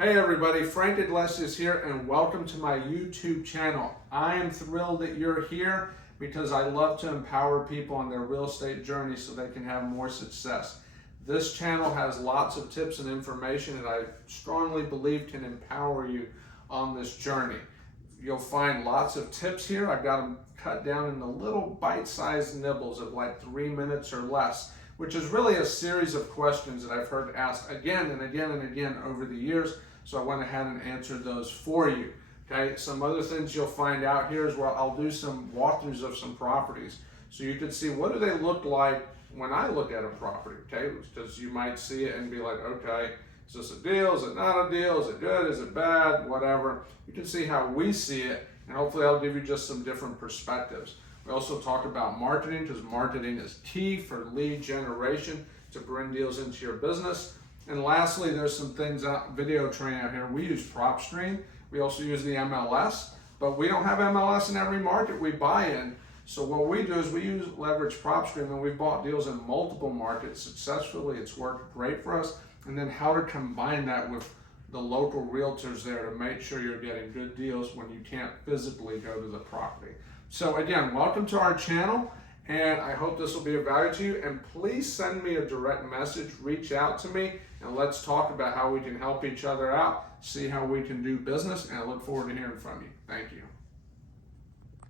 Hey everybody, Frank Iglesias here and welcome to my YouTube channel. I am thrilled that you're here because I love to empower people on their real estate journey so they can have more success. This channel has lots of tips and information that I strongly believe can empower you on this journey. You'll find lots of tips here. I've got them cut down into little bite-sized nibbles of like 3 minutes or less, which is really a series of questions that I've heard asked again and again and again over the years. So I went ahead and answered those for you. Okay, some other things you'll find out here is where I'll do some walkthroughs of some properties. So you can see what do they look like when I look at a property, okay? Because you might see it and be like, okay, is this a deal? Is it not a deal? Is it good? Is it bad? Whatever. You can see how we see it, and hopefully I'll give you just some different perspectives. We also talk about marketing because marketing is key for lead generation to bring deals into your business. And lastly, there's some things out, video training out here. We use PropStream. We also use the MLS, but we don't have MLS in every market we buy in. So what we do is we leverage PropStream, and we've bought deals in multiple markets successfully. It's worked great for us. And then how to combine that with the local realtors there to make sure you're getting good deals when you can't physically go to the property. So again, welcome to our channel, and I hope this will be of value to you. And please send me a direct message, reach out to me, and let's talk about how we can help each other out, see how we can do business, and I look forward to hearing from you. Thank you.